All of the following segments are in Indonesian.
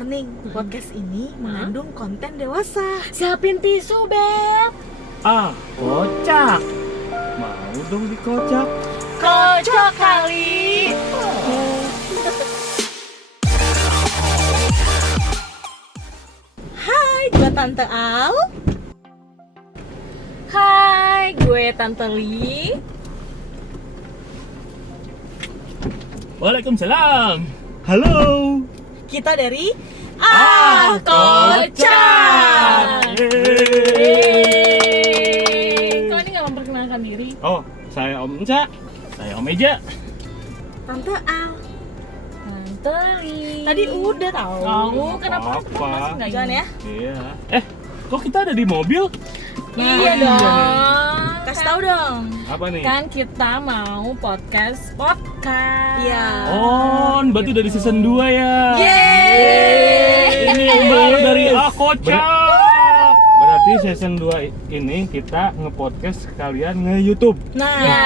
warning, podcast ini mengandung konten dewasa. Siapin tisu, Beb. Kocak. Mau dong dikocak. Kocok kali. Hai, gue Tante Al. Hai, gue Tante Li. Waalaikumsalam. Halo. Kita dari Kocak. Yeay. Kok ini gak memperkenalkan diri? Oh, saya Om Enca. Saya Om Eja. Tante Al. Tante Li. Tadi udah tahu. Oh, kenapa Apa-apa. masih nggak Jangan ini? ya. Iya. Kok kita ada di mobil? Iya dong. Kasih tahu dong. Apa nih? Kan kita mau podcast. Iya. Oh, berarti dari season 2 ya. Yeay. Ini yang baru dari Kocak. Berarti season 2 ini kita nge-podcast sekalian nge-YouTube. Nah, Ya.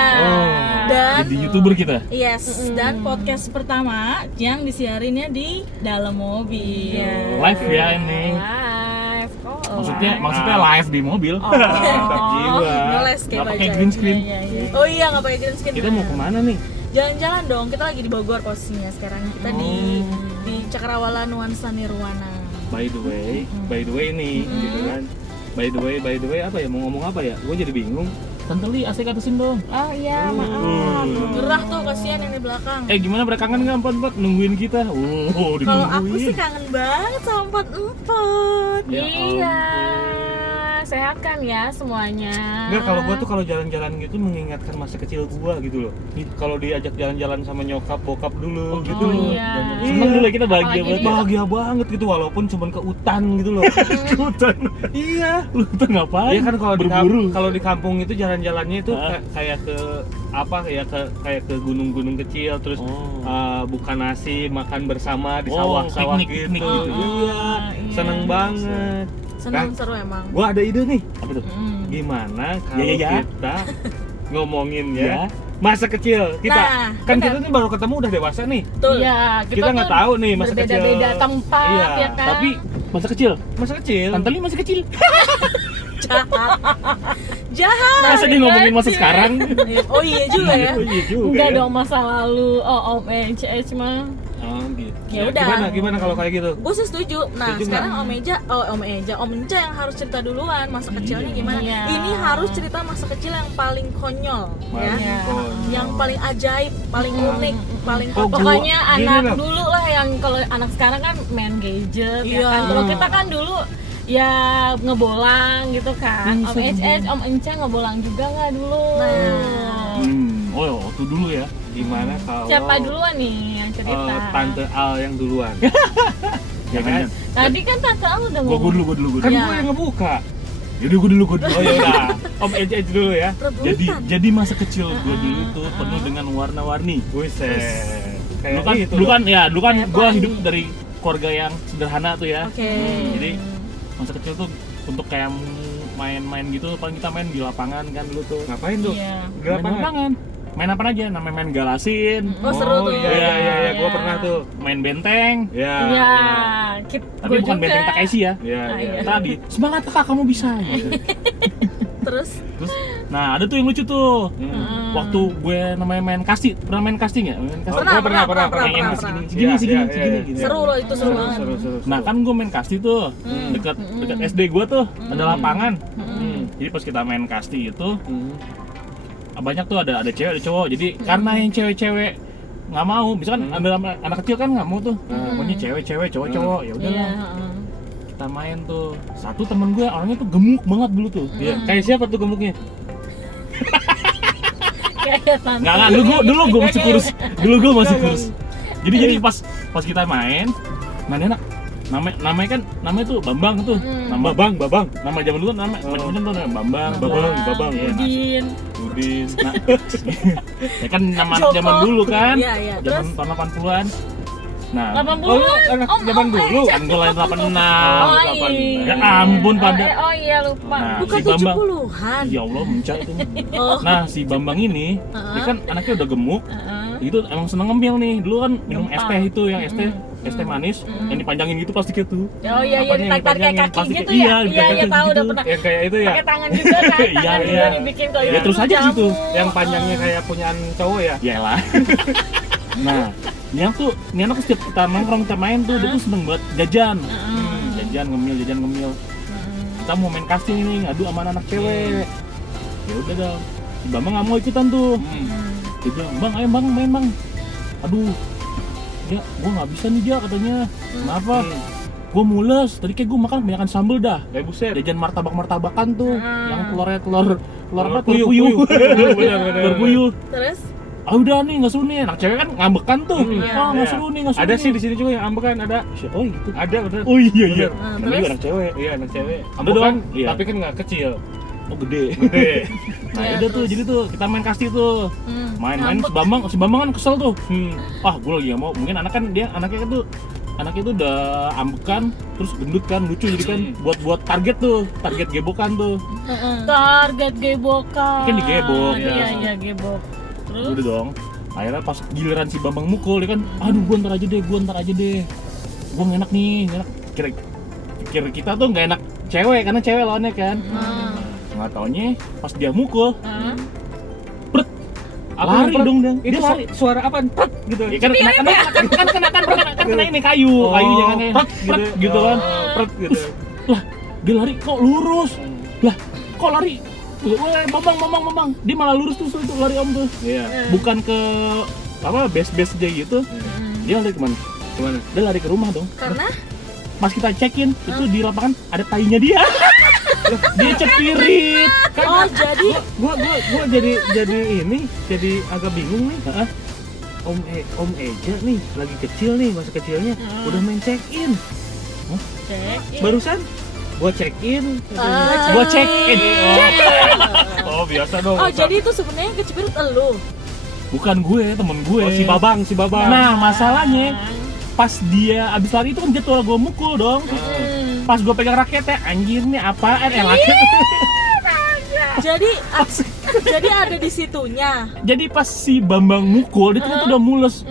Dan Jadi YouTuber kita. yes, dan podcast pertama yang disiarinnya di dalam mobil. Iya. Live ya ini. Live. Oh, Maksudnya live di mobil. Oh. Mantap jiwa. Ngeles kayak Nggak pakai bajai. green screen. Iya, iya, iya. Oh iya, nggak pakai green screen. Kita mau kemana nih? Jalan-jalan dong. Kita lagi di Bogor posisinya sekarang. Kita di Cakrawala Nuansa Nirwana. By the way nih, gitu kan. By the way apa ya? Mau ngomong apa ya? Gue jadi bingung. Tante Li, asik atasin dong. Oh iya, maaf. Gerah tuh, kasihan yang di belakang. Gimana berkangen nggak empat nungguin kita? Kalau Ditungguin. aku sih kangen banget sama empat. Ya Iya. Sehat kan ya semuanya? Enggak, kalau gua tuh kalau jalan-jalan gitu mengingatkan masa kecil gua gitu loh. Kalau diajak jalan-jalan sama nyokap bokap dulu gitu. iya. Seneng dulu kita bahagia Apalagi banget. di- Bahagia banget gitu walaupun cuma ke hutan gitu loh. Ke hutan. Iya, lu tuh ngapain? Iya kan berburu. kalau di kampung itu jalan-jalannya itu Hah? kayak ke apa ya kayak ke gunung-gunung kecil terus buka nasi makan bersama di sawah-sawah piknik gitu. gitu. Iya, seneng banget. Senang seru emang. Gua ada ide nih. Apa tuh? Gimana kalau Ya. kita ngomonginnya Ya. masa kecil kita? Nah, Kan benar. kita nih baru ketemu udah dewasa nih. Betul. Iya, Kita nggak tuh tahu nih masa kecil. berbeda-beda tempat Iya, ya kan. Tapi masa kecil. Masa kecil. Tante Li masih kecil. Jahat. Masa dia ngomongin masa sekarang? Oh iya juga ya. Oh, iya juga. enggak ya. dong masa lalu. Oh, Om ECH mah. Oh gitu. Ya udah. Gimana kalau kayak gitu? Gue sih setuju. Nah, Setuju sekarang Om Eja yang harus cerita duluan masa kecilnya gimana. Iya. Ini harus cerita masa kecil yang paling konyol, ya. Iya. Yang paling ajaib, paling unik, paling Oh, kotor. Pokoknya gini anak lah. dulu lah yang kalau anak sekarang kan main gadget ya Iya. kan. Kalau kita kan dulu ya ngebolang gitu kan. Om ECH, Om Enca ngebolang juga nggak dulu? Nah. Oh, waktu dulu ya. Gimana kalau Siapa duluan nih yang cerita? Tante Al yang duluan? Ya kan? Tadi kan Tante Al udah Gua ngomong. dulu. Kan Iya. gue yang ngebuka. Yaudah gua dulu. Oh ya udah. Om Edge dulu ya. Rebutan. Jadi masa kecil gua dulu tuh penuh dengan warna-warni. Buset. Dulu Kayak kan, gitu. dulu kan Kayak gua pelangi. hidup dari keluarga yang sederhana tuh ya. Oke. Jadi masa kecil tuh untuk kayak main-main gitu paling kita main di lapangan kan dulu tuh. Ngapain tuh? Iya. Main Lapangan. lapangan. Main apa aja? Namanya main galasin. Oh, seru tuh. Iya, gue Iya. pernah tuh. Main benteng. Iya. Iya. Tapi bukan benteng Takeshi ya. Iya, Ah, iya. iya. Tadi semangat kak kamu bisa. Gitu. Terus Terus, nah ada tuh yang lucu tuh. Hmm. Waktu gue namanya main kasti, pernah main casting ya? Main casting. Pernah, gua pernah. Yang pernah. segini, Iya, iya, gitu. seru loh, itu seru banget. Seru. Nah kan gue main kasti tuh dekat SD gue tuh ada lapangan. Jadi pas kita main kasti itu banyak tuh ada cewek ada cowok. Jadi karena yang cewek-cewek nggak mau, misalkan ada anak kecil kan nggak mau tuh, pokoknya cewek-cewek cowok-cowok ya udah Iya. lah. Kita main tuh. Satu temen gue orangnya tuh gemuk banget dulu tuh. Iya. Kayak siapa tuh gemuknya? Kayak Tante. Nggak, dulu gue masih kurus. Dulu gue masih kurus. Jadi pas kita main enak. Namanya tuh Bambang tuh. Babang. Nama zaman dulu kan macam-macam tuh namanya Bambang. Babang. Iya, nah, Udin. Udin. Nah, ya kan nama Joko. zaman dulu kan. Iya, iya. Zaman tahun 80-an. Nah, 80-an. anak zaman dulu. kan gue lahir 86. Oh, Ya ampun pada. Oh iya lupa. Nah, bukan si Bambang. 70-an. Ya Allah mencak itu. Oh. Nah, si Bambang ini dia kan anaknya udah gemuk. Heeh. Itu emang seneng ngemil nih. Dulu kan minum es teh itu yang es teh es teh manis yang dipanjangin gitu plastiknya tuh. Oh iya, Apanya yang ditarik kayak dipanjangin? kaki Plastik- gitu iya, ya. ditarik Iya, kayak tahu gitu. udah pernah. Yang kayak itu ya. Pakai tangan juga kan, Iya, tangan iya. juga dibikin kalau Ya, itu terus aja jamu. situ. Yang panjangnya kayak punyaan cowok ya. Iyalah. Nah, ini anak setiap kita nongkrong kita main tuh dia tuh seneng banget jajan. Jajan ngemil. Kita mau main casting nih, ngadu sama anak cewek. Ya udah dong. Si Bambang nggak mau ikutan tuh. Dia bilang, "Bang, ayo Bang, main Bang." Aduh. Ya, gua nggak bisa nih dia katanya. Kenapa? Gua mules. Tadi kayak gua makan kebanyakan sambel dah. Buset. Jajan martabak-martabakan tuh, yang telur apa? Puyuh. Telur puyuh. Benar. Telur puyuh. Terus Ah udah nih nggak seru nih, anak cewek kan ngambekan tuh. Iya. Ah nggak seru nih, nggak seru. Ada nih. sih di sini juga yang ambekan ada. Oh itu. Ada bener. Oh iya iya. Bener. Namanya terus? juga anak cewek. Iya anak cewek. Udah Ambekan, dong. Iya. tapi kan nggak kecil. Oh gede. Gede. Nah Iya, udah tuh, terus? jadi tuh kita main kasti tuh. Main-main si Bambang kan kesel tuh. Ah gue lagi nggak mau. Mungkin anaknya tuh udah ambekan, terus gendut kan, lucu jadi kan buat target gebokan tuh. Target gebokan. Kan digebok, Iya, ya. gebok. Terus Udah dong. Akhirnya pas giliran si Bambang mukul dia kan, aduh gua ntar aja deh. Gua nggak enak nih, nggak enak. Pikir kita tuh nggak enak cewek, karena cewek lawannya kan. Nggak taunya pas dia mukul, pret, lari dong dia. Itu Dia lari. suara apa? Pret gitu. Ya kan kena ini kayunya kan pret gitu kan. Pret gitu. Lah, dia lari kok lurus. Lah, kok lari? Wah, Bambang. Dia malah lurus tuh lari om tuh. Iya. Bukan ke apa base aja gitu. Dia lari kemana? Dia lari ke rumah dong. karena Pas kita check-in itu di lapangan ada tainya dia. Dia cepirit. oh jadi Gua jadi agak bingung nih. Heeh. Om Eja nih lagi kecil nih, masa kecilnya udah main check-in. cek. Barusan gua check-in. Gua check-in. Oh, biasa dong. oh jadi itu sebenarnya yang kecepirit elu. Bukan gue, temen gue. Oh, si Babang. Nah, masalahnya pas dia abis lari itu kan jadwal gue mukul dong. Pas gue pegang raketnya, anjir nih apaan raket. Jadi ada di situnya. Jadi pas si Bambang mukul, dia ternyata udah mules.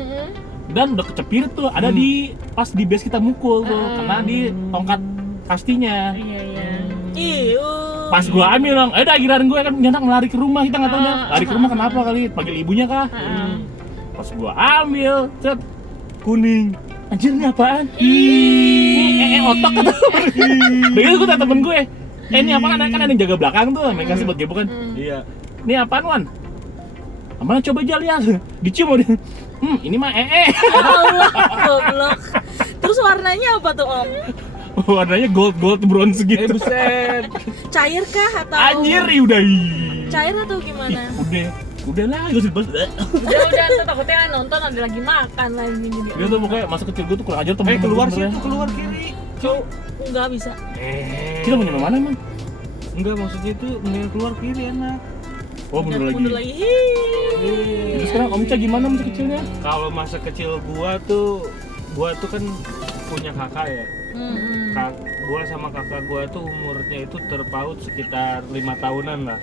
Dan udah kecepirit tuh, ada di pas di base kita mukul tuh, kena di tongkat kastinya. Iya. Iu. Pas gua ambil dong, dah giliran gue kan nyenak lari ke rumah, kita nggak tahu dah. Lari ke rumah kenapa kali? Panggil ibunya kah? Pas gua ambil, cet, kuning. Anjir ini apaan? Ini otak kata. Begitu gue tanya temen gue. Ini apaan? Kan ada yang jaga belakang tuh, mereka kasih buat gebokan. Iya. Ini apaan Wan? Mana coba aja lihat. Dicium dia. Ini mah Ya Allah, goblok. Terus warnanya apa tuh Om? warnanya gold bronze gitu. Buset. Cair kah atau? Anjir, udah. Cair atau gimana? Udah lah, gak usah dibahas. Udah tuh takutnya nonton ada lagi makan lagi jadi. Dia tuh pokoknya masa kecil gue tuh kurang ajar temen. Keluar situ, keluar kiri. Enggak bisa. Kita mau nyampe mana emang? Enggak, maksudnya itu mending keluar kiri enak. Oh mundur lagi. Mundur lagi. Terus sekarang Om Ica gimana masa kecilnya? Kalau masa kecil gua tuh kan punya kakak ya. Gua sama kakak gua tuh umurnya itu terpaut sekitar 5 tahunan lah.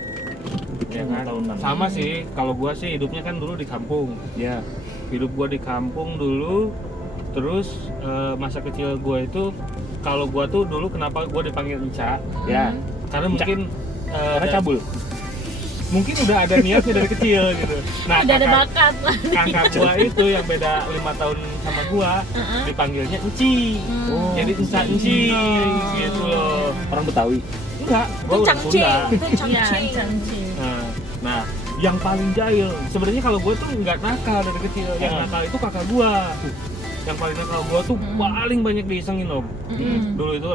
Ya kan? 5 tahunan. Sama sih, kalau gua sih hidupnya kan dulu di kampung. Ya. Hidup gua di kampung dulu. Terus masa kecil gua itu, kalau gua tuh dulu kenapa gua dipanggil Enca? Ya. Karena Enca. mungkin Karena cabul. mungkin udah ada niatnya dari kecil gitu. Nah, Udah ada bakat lah. kakak gua itu yang beda 5 tahun sama gua dipanggilnya Enci. Oh. Jadi Enci gitu loh. Orang Betawi. Enggak, gua Itu orang cangcing, Sunda. itu Iya, cangcing. cancing. Nah, yang paling jahil sebenarnya kalau gua tuh nggak nakal dari kecil. Yang nakal itu kakak gua. Yang paling nakal gua tuh paling banyak diisengin Om. Dulu itu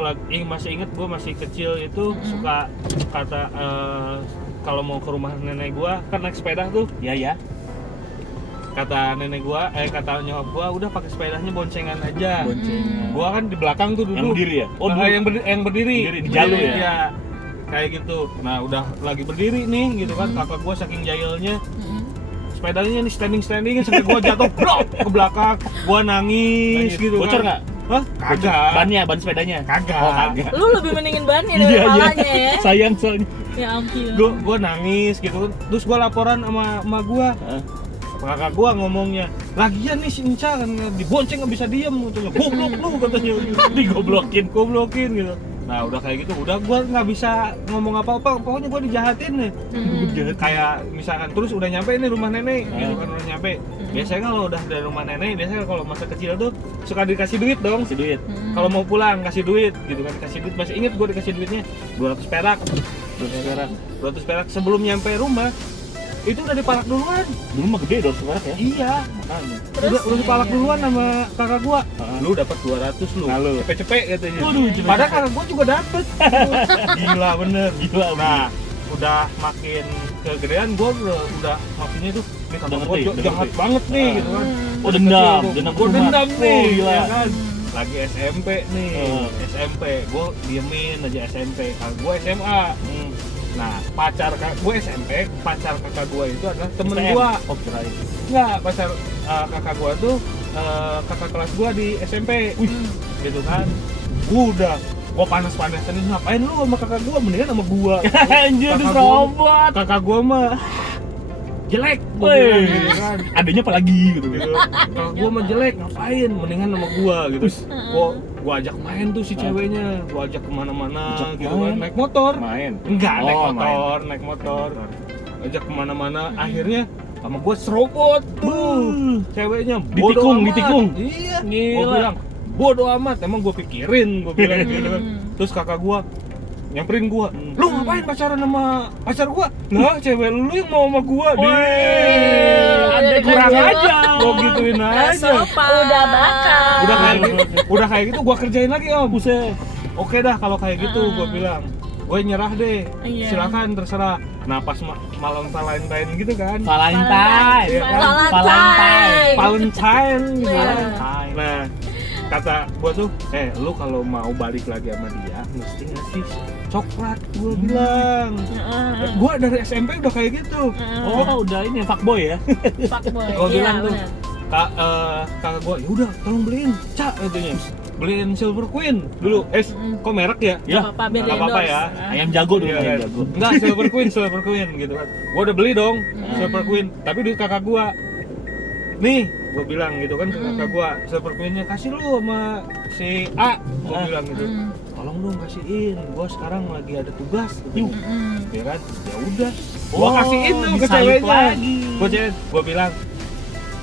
masih inget gua masih kecil itu suka kata kalau mau ke rumah nenek gua kan naik sepeda tuh. Ya. Kata nenek gua, kata nyokap gua udah pakai sepedanya boncengan aja. Boncengan. Gua kan di belakang tuh dulu. Yang berdiri ya? Oh, dulu. yang berdiri. Di jalur ya? Iya. Kayak gitu. Nah, udah lagi berdiri nih gitu kan. Kakak gua saking jahilnya. Sepedanya nih standing sampai gua jatuh blok ke belakang. Gua nangis gitu Bocor kan. nggak? Hah? Kagak. Ban sepedanya? Kagak. Oh kagak. Lu lebih mendingin bannya dari kepalanya ya. Sayang soalnya. Ya ampun. Gua nangis gitu kan. Terus gua laporan sama emak gua. kakak gua ngomongnya, lagian nih si Enca kan dibonceng nggak bisa diem katanya, goblok lu katanya, digoblokin gitu. Nah udah kayak gitu, udah gua nggak bisa ngomong apa-apa, pokoknya gua dijahatin nih. Kayak misalkan terus udah nyampe nih rumah nenek, gitu kan udah nyampe. Biasanya kalau udah dari rumah nenek, biasanya kalau masa kecil tuh suka dikasih duit dong, kasih duit. Kalau mau pulang kasih duit, gitu kan kasih duit. Masih inget gua dikasih duitnya 200 perak. 200 perak sebelum nyampe rumah. Itu udah dipalak duluan. Dulu mah gede 200 perak ya? Iya. Udah dipalak duluan sama kakak gua. Lu dapat 200 lu. Nah, lu. Cepet-cepet katanya. Waduh, cepet-cepet. Padahal kakak gua juga dapet. Gila bener. Gila. Nah, udah makin kegedean gua udah maksudnya tuh nih kakak gua jahat banget nih gitu kan. Oh, dendam. Gua dendam nih, gila. ya kan. Lagi SMP nih. SMP gua diemin aja SMP. Kalau gua SMA. Nah, pacar gue SMP, pacar kakak gue itu adalah temen gue. Oh, kirain. Enggak, pacar kakak gue tuh kakak kelas gue di SMP. Gitu kan. Udah, gue panas-panasan ini ngapain lu sama kakak gue, mendingan sama gue. Anjir, diserobot. Kakak gue mah jelek, gitu kan. Adanya apa lagi gitu. Kakak gue mah jelek, ngapain, mendingan sama gue gitu. Gua ajak main tuh si ceweknya, gua ajak kemana-mana gitu kan, naik motor. Main? Enggak, naik motor. Ajak kemana-mana, akhirnya sama gua serobot tuh ceweknya. Ditikung. Iya, Gila. gua bilang bodo amat, emang gua pikirin, gua bilang gitu kan. Terus kakak gua nyamperin gua, lu ngapain pacaran sama pacar gua? Lah cewek lu yang mau sama gua. Ada kurang kerja. aja, gua gituin aja. Udah bakal. Udah kayak gitu gua kerjain lagi om. Buset. Oke dah kalau kayak gitu gua bilang. Gue nyerah deh. Iya. Silakan terserah. Nah pas malam Valentine gitu kan. Valentine. Iya kan? Valentine gitu kan. Nah kata gua tuh, lu kalau mau balik lagi sama dia mesti ngasih coklat, gua bilang. Gua dari SMP udah kayak gitu. Oh, udah ini fuckboy ya. Fuckboy. Gua bilang tuh, bener. kakak gua, ya udah tolong beliin, Cak katanya. Beliin Silver Queen dulu. Kok merek ya? Ya, Nggak apa-apa, biar nggak apa-apa ya. ayam jago dulu, Iya, ayam iya. jago. Enggak, Silver Queen gitu kan. Gua udah beli dong Silver Queen, tapi duit kakak gua. Nih, gua bilang gitu kan ke kakak gua, Silver Queen-nya kasih lu sama si A, gua bilang gitu. Tolong dong kasihin, gua sekarang lagi ada tugas gitu. Ya kan? Ya udah. Gua kasihin tuh ke disalip ceweknya. lagi. Gua bilang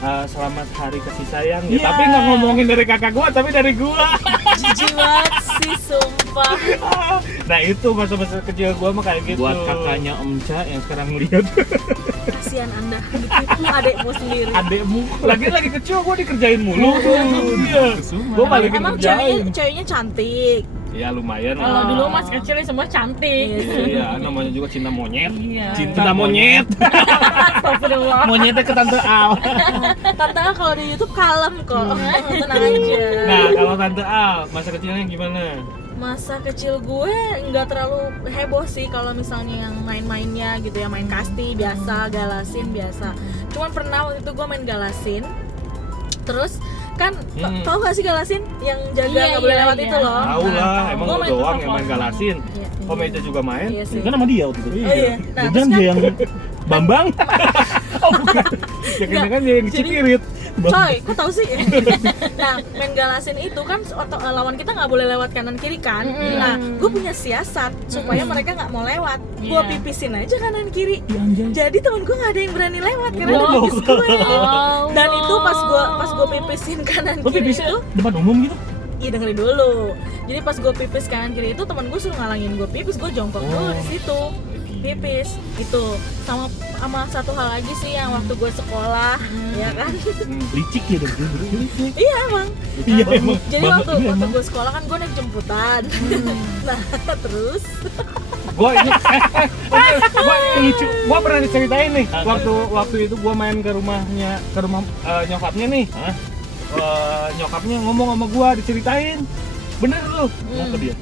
selamat hari kasih sayang ya. Iya. Tapi nggak ngomongin dari kakak gua, tapi dari gua. Jijik banget sih, sumpah. Nah itu masa-masa kecil gua mah kayak gitu. Buat kakaknya Om Ca yang sekarang ngeliat Kasihan Anda, ditipu adekmu sendiri. adekmu lagi kecil gua dikerjain mulu tuh. Iya. Gua balikin Emang kerjain. ceweknya cantik. Ya lumayan Kalau lah. dulu mas kecil semua cantik. Iya, namanya juga cinta monyet. Iya. Cinta monyet. Astagfirullah. monyetnya ke Tante Al. Tante Al kalau di YouTube kalem kok. Tenang aja. Nah, kalau Tante Al, masa kecilnya gimana? Masa kecil gue nggak terlalu heboh sih kalau misalnya yang main-mainnya gitu ya, main kasti biasa, galasin biasa. Cuman pernah waktu itu gue main galasin. Terus kan tau gak sih galasin yang jaga Iya, nggak boleh iya, lewat iya. itu loh. Tahu lah, emang Gua lu main doang tuh yang main favorit. galasin. Iya, Oh, Meja juga main. Iya sih. Kan sama dia waktu itu. Oh iya. Nah, Bukan terus dia kan, yang Bambang. Ya kayaknya kan dia yang Jadi- dicikirit. coy, kok tau sih? Nah, main galasin itu kan lawan kita nggak boleh lewat kanan kiri kan. Nah, gue punya siasat supaya mereka nggak mau lewat. Gue Iya. pipisin aja kanan kiri. Ya, anjay. Jadi temen gue nggak ada yang berani lewat karena Wow. dia pipis gue. Oh, Dan itu pas gue pipisin kanan Lo kiri pipisnya itu, depan umum gitu? iya dengerin dulu. Jadi pas gue pipis kanan kiri itu temen gue suruh ngalangin gue pipis, gue jongkok dulu di situ pipis itu. Sama satu hal lagi sih yang waktu gue sekolah, ya kan? Licik ya dong. Licik. Iya emang. Iya emang. Jadi Banget, waktu iya, emang. gue sekolah kan gue naik jemputan. Nah terus Gua ini gua pernah diceritain nih waktu itu gua main ke rumah nyokapnya nih. Nyokapnya ngomong sama gua, diceritain. Bener lu. Kenapa dia?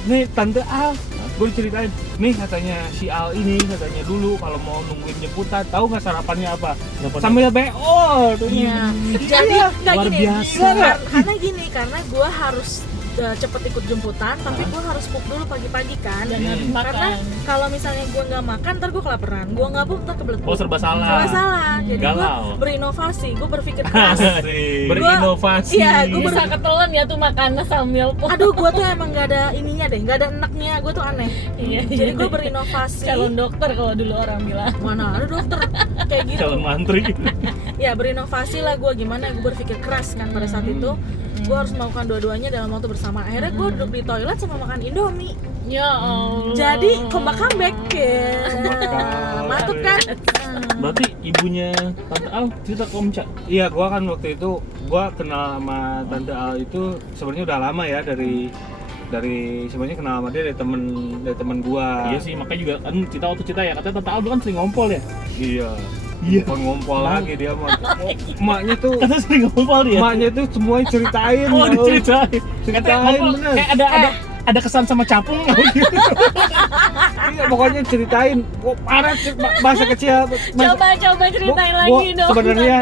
Nih Tante Al, gue diceritain. Nih katanya si Al ini katanya dulu kalau mau nungguin jemputan, tahu nggak sarapannya apa? Sambil BO tuh. ya, jadi nggak luar gini. biasa. Karena gini, karena gue harus cepet ikut jemputan, tapi gue harus pup dulu pagi-pagi kan. Dan harus Karena makan. kalau misalnya gue nggak makan, ntar gue kelaparan. Gue nggak pup, ntar kebelet Oh, pup. serba salah. Serba salah. Jadi gue Galau. berinovasi, gue berpikir keras. Asik. Berinovasi. Iya, gue Bisa ketelan ya tuh makannya sambil pup. Aduh, gue tuh emang gak ada ininya deh, gak ada enaknya, gue tuh aneh. Iya, Jadi iya. gue berinovasi. Calon dokter kalau dulu orang bilang. Mana ada dokter kayak gitu. Calon mantri. Ya berinovasi lah gue, gimana gue berpikir keras kan pada saat itu. Gue harus melakukan dua-duanya dalam waktu bersamaan. Akhirnya gue duduk di toilet sama makan Indomie. Ya Allah. Jadi comeback ya. Comeback. Mantap kan? Berarti ibunya Tante Al cerita ke Om Ca. Iya, gua kan waktu itu gua kenal sama Tante Al itu sebenarnya udah lama ya, dari sebenarnya kenal sama dia dari temen gua. Iya sih, makanya juga kan kita waktu cerita ya katanya Tante Al dulu kan sering ngompol ya. Iya. Iya. Bukan ngompol lagi dia mah. Emaknya tuh Katanya sering ngompol dia. emaknya tuh semuanya ceritain. Oh, tau. diceritain. Ceritain, Katanya ngompol bener. kayak ada kesan sama capung. Iya, pokoknya ceritain. Oh, parah masa kecil. Coba ceritain lagi dong. Sebenarnya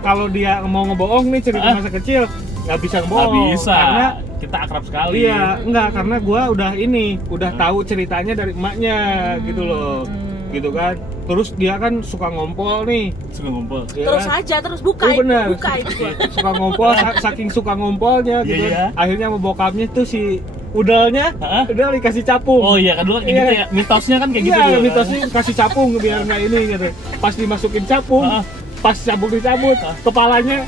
kalau dia mau ngebohong nih cerita masa kecil nggak bisa Nggak ngebohong. bisa. Karena Kita akrab sekali. iya, enggak, karena gua udah tahu ceritanya dari emaknya gitu loh. Gitu kan. Terus dia kan suka ngompol nih. Suka ngompol. ya Terus kan? aja, terus buka, Oh, benar. buka itu. Suka ngompol, saking suka ngompolnya gitu. Iya, iya. Akhirnya sama bokapnya tuh si udalnya Hah? udah dikasih capung. Oh iya, kan dulu kayak Iya. gitu ya. Mitosnya kan kayak gitu Iya, dulu. mitosnya kasih capung biar nggak ini gitu. Pas dimasukin capung, Hah? pas capung dicabut, Hah? kepalanya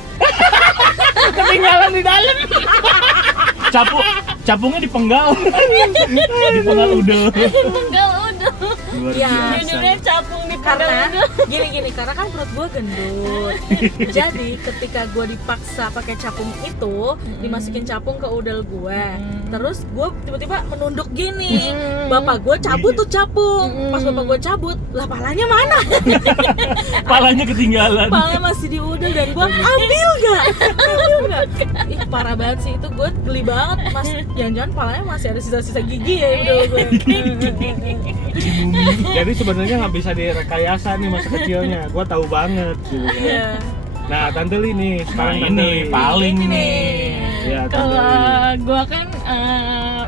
ketinggalan di dalam. Capungnya dipenggal. Dipenggal udah. Enggak udah. Luar Iya. biasa. Judulnya capung di Karena udah. gini karena kan perut gue gendut. Jadi ketika gue dipaksa pakai capung itu, dimasukin capung ke udel gue, terus gue tiba-tiba menunduk gini. Bapak gue cabut tuh capung. Pas bapak gue cabut, lah palanya mana? Palanya ketinggalan. Palanya masih di udel dan gue ambil gak? Ih parah banget sih itu, gue geli banget mas. Jangan-jangan palanya masih ada sisa-sisa gigi ya udel gue. Jadi mumi. Jadi sebenarnya nggak bisa direkayasa nih masa kecilnya. Gua tahu banget gitu kan. Iya. Nah, Tante Li nih, Nah sekarang Tante ini Li. paling Ini. nih. Ya, Tante Kalau Li. gue kan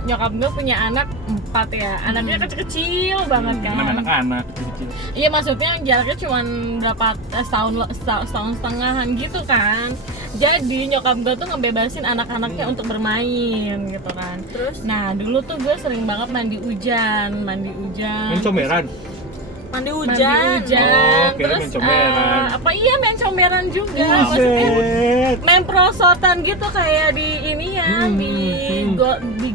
nyokap gue punya anak 4 ya, anaknya kecil-kecil banget kan. Anak-anak kecil. Iya maksudnya jaraknya cuma berapa setahun setengahan gitu kan. Jadi nyokap gue tuh ngebebasin anak-anaknya untuk bermain gitu kan. Terus Nah dulu tuh gue sering banget mandi hujan. Main comberan. mandi Mandi hujan. hujan, Oh, kira terus main comberan. apa iya main comberan juga, maksudnya Buset. main perosotan gitu kayak di ini ya, di Hmm.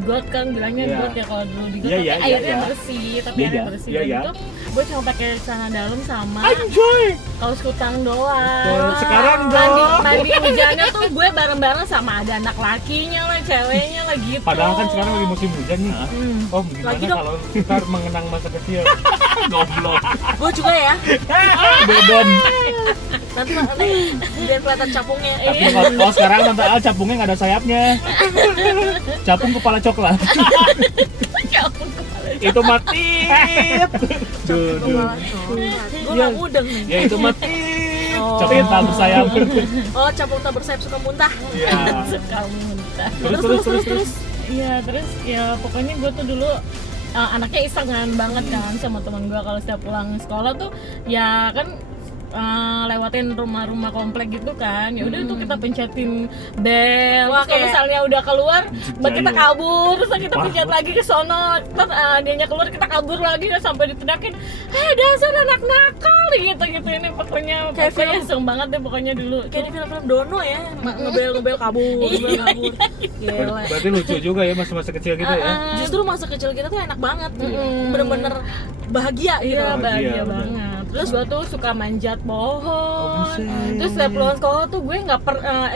got kan bilangnya Iya. got ya kalau dulu di got, Iya, tapi iya, airnya iya. bersih, tapi Iya, airnya iya. bersih Iya, dan iya. itu gue cuma pakai celana dalam sama Anjoy. kaos kutang doang. Tuh, sekarang mandi, dong. mandi hujannya tuh gue bareng-bareng sama ada anak lakinya lah, ceweknya lah gitu. Padahal kan sekarang lagi musim hujan nih. Oh, gimana Lagi dong. kalau kita mengenang masa kecil? Goblok. Gue juga ya. Bedon. Nanti biar kelihatan capungnya. Tapi kalau sekarang Tante Al capungnya nggak ada sayapnya. Capung kepala coklat. Capung kepala. Itu mati. Duh, duh. Gue gak mudeng nih. Ya itu mati. Oh. Capung tak bersayap. Oh, capung tak bersayap suka muntah. Iya. Kamu muntah. Terus. Iya terus ya pokoknya gue tuh dulu anaknya isengan banget kan sama teman gue, kalau setiap pulang sekolah tuh ya kan lewatin rumah-rumah komplek gitu kan, ya udah tuh kita pencetin bel. Wah, Terus kalau kayak- misalnya udah keluar kita Jaya. kabur, terus kita Wah. pencet lagi ke sono, terus dianya keluar kita kabur lagi kan sampai ditedakin dasar anak nakal gitu ini pokoknya Kayak pokoknya film- iseng banget deh pokoknya dulu Kayak di film-film Dono ya, ngebel kabur, ngebel kabur. Gila. Berarti lucu juga ya masa-masa kecil kita ya. Justru masa kecil kita tuh enak banget, Mm-mm. bener-bener bahagia gitu. Iya bahagia bener. banget. Terus gue tuh suka manjat pohon. buset. Terus setiap pulang sekolah tuh gue nggak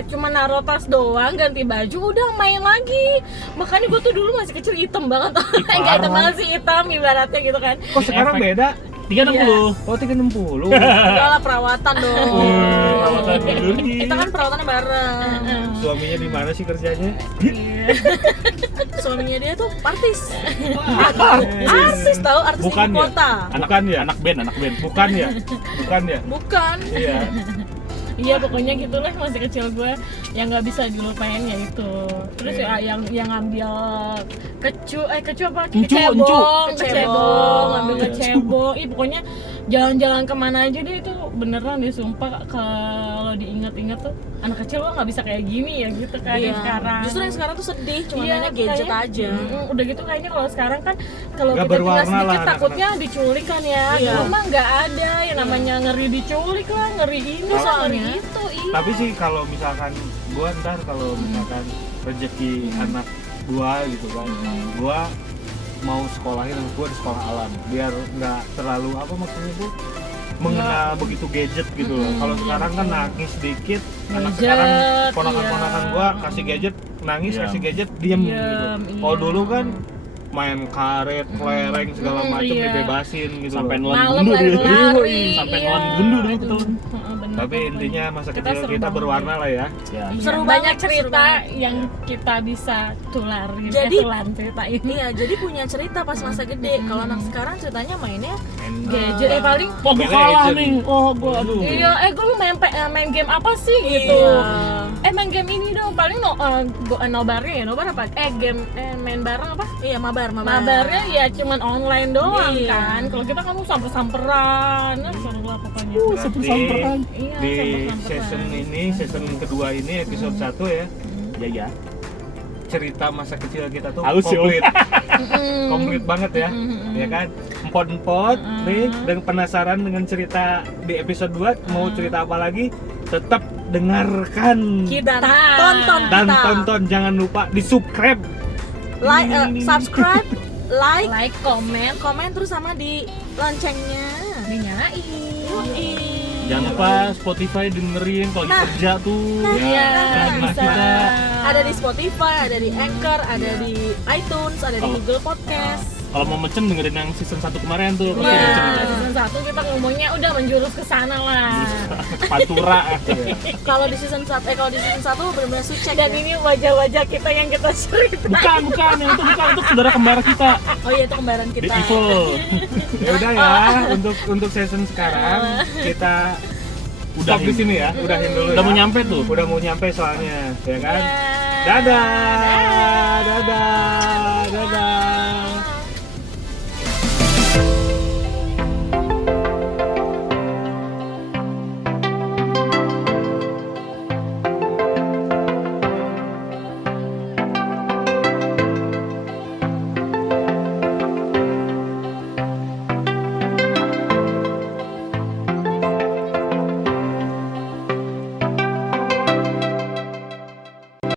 cuma naruh tas doang, ganti baju, udah main lagi. Makanya gue tuh dulu masih kecil hitam banget. Nggak hitam banget sih, hitam ibaratnya gitu kan. Kok sekarang Efek. beda? 360. Oh, 360. Enggak lah, perawatan dong. Perawatan dulu nih. Kita kan perawatannya bareng. Suaminya di mana sih kerjanya? Iya. Suaminya dia tuh artis. Artis tahu, artis Bukan ibu ya? kota. Bukan ya? Anak band. Bukan ya? Bukan ya? Bukan. Iya. Iya pokoknya gitulah masih kecil gue yang nggak bisa dilupain ya itu. Terus ya yang ngambil kecu apa kecebong, ngambil kecebong. Ih pokoknya jalan-jalan kemana aja deh itu beneran deh sumpah kalau diingat-ingat tuh anak kecil lo nggak bisa kayak gini ya gitu kan Iya. sekarang. Justru yang sekarang tuh sedih, cuma Iya, mainnya gadget kayaknya- aja. Udah gitu kayaknya kalau sekarang kan kalau Nggak kita tinggal berwarna sedikit lah anak-anak. takutnya diculik kan ya. Iya. Cuma nggak ada yang namanya ngeri diculik lah, ngeri ini, ngeri Soalnya- itu. Iya. Tapi sih kalau misalkan gua ntar kalau misalkan rezeki anak gua gitu kan, gua mau sekolahin anak gua di sekolah alam biar nggak terlalu apa maksudnya tuh mengenal begitu gadget gitu loh. Kalau sekarang kan nangis dikit, anak Gadget, sekarang ponakan-ponakan iya. gua kasih gadget, nangis Iya. kasih gadget, diem gitu. Diem, Kalau iya. dulu kan main karet, kelereng segala macam iya. dibebasin gitu Sampai loh. nelan Malam gundu dulu. lari-lari, Sampai iya. nelan gundu dulu betul. Tapi intinya masa Kita kecil seru kita banget. berwarna lah ya. Ya. Seru banyak banget, cerita seru yang kita bisa tular gitu. Jadi- tular cerita ini. Iya, jadi punya cerita pas masa gede. Kalau anak sekarang ceritanya mainnya Gadget paling Oh gue kalah nih. Oh gue aduh. iya gue main game apa sih gitu. Iya. Main game ini dong paling nobarnya ya nobar apa main bareng apa Iya, mabar. mabarnya ya cuman online doang Iya. kan kalau kita kan samper-samperan seru lah pokoknya Samperan. iya Di samper-samperan. season kedua ini episode 1 ya, Ya ya. cerita masa kecil kita tuh Halus ya, Om. komplit. Komplit banget ya. Ya kan? Empot-empot nih dan penasaran dengan cerita di episode 2 mau cerita apa lagi? Tetap dengarkan Kita Ta. tonton dan kita. tonton, jangan lupa di-subscribe. Subscribe, like, comment komen terus sama di loncengnya. dinyalain Jangan lupa Spotify dengerin kalau Nah. kerja tuh. iya Nah, bisa kita Ada di Spotify, ada di Anchor, ada di iTunes, ada di Kalau- Google Podcast. kalau mau mecen dengerin yang season 1 kemarin tuh. Pasti Iya, kenceng tuh. season 1 kita ngomongnya udah menjurus ke sana lah. Pantura. Kalau di season 1 benar-benar sucek Dan ya. ini wajah-wajah kita yang kita cerita. Bukan, yang itu bukan, itu saudara kembar kita. Oh iya, itu kembaran The kita. Evil. Ya udah ya, untuk season sekarang kita stop di sini ya, udahin dulu. Udah ya. mau nyampe tuh. Udah mau nyampe soalnya, ya kan? Ya. Dadah. Dadah. Dadah.